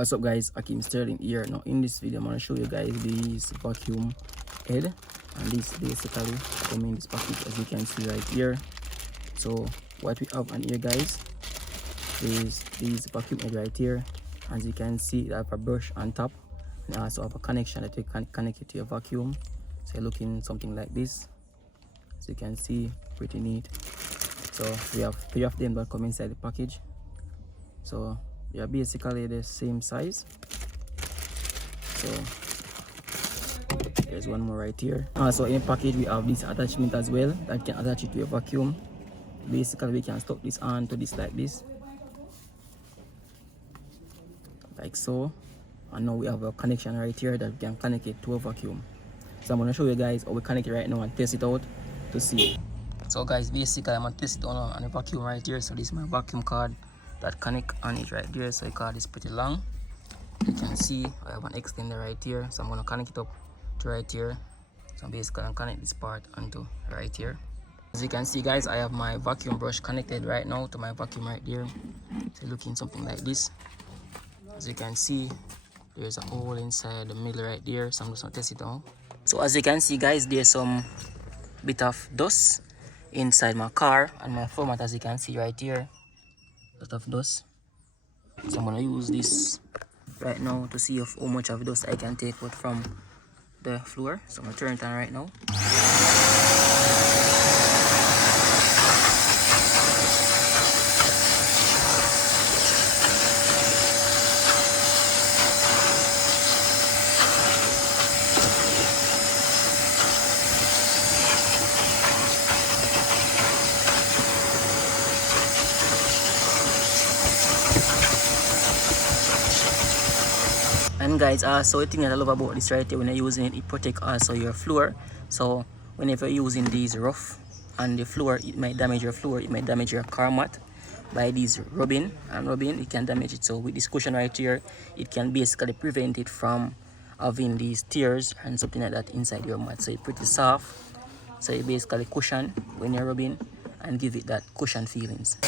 What's up guys, Ackeem Sterling here. Now in this video I'm going to show you guys this vacuum head, and this basically come in this package as you can see right here. So what we have on here guys is this vacuum head right here. As you can see, I have a brush on top and also have a connection that you can connect it to your vacuum. So you're looking something like this. As you can see, pretty neat. So we have 3 of them that come inside the package. So they are basically the same size. So there's one more right here. Also in the package we have this attachment as well that can attach it to your vacuum. Basically we can stuck this on to this like this, like so. And now we have a connection right here that we can connect it to a vacuum. So I'm going to show you guys how we connect it right now and test it out to see. So guys, basically I'm going to test it on the vacuum right here. So this is my vacuum cord that connect on it right there. So the cord is pretty long. You can see I have an extender right here. So I'm going to connect it up to right here. So basically I'm connect this part onto right here. As you can see guys, I have my vacuum brush connected right now to my vacuum right there. So looking something like this. As you can see, there's a hole inside the middle right there. So I'm just going to test it out. So as you can see guys, there's some bit of dust inside my car and my floor mat, as you can see right here. Lot of dust. So I'm gonna use this right now to see how much of dust I can take out from the floor. So I'm gonna turn it on right now. And guys, so the thing that I love about this right here, when you're using it, it protects also your floor. So whenever you're using these rough on the floor, it might damage your floor, it might damage your car mat by these rubbing, it can damage it. So with this cushion right here, it can basically prevent it from having these tears and something like that inside your mat. So it's pretty soft, so it basically cushion when you're rubbing and give it that cushion feelings.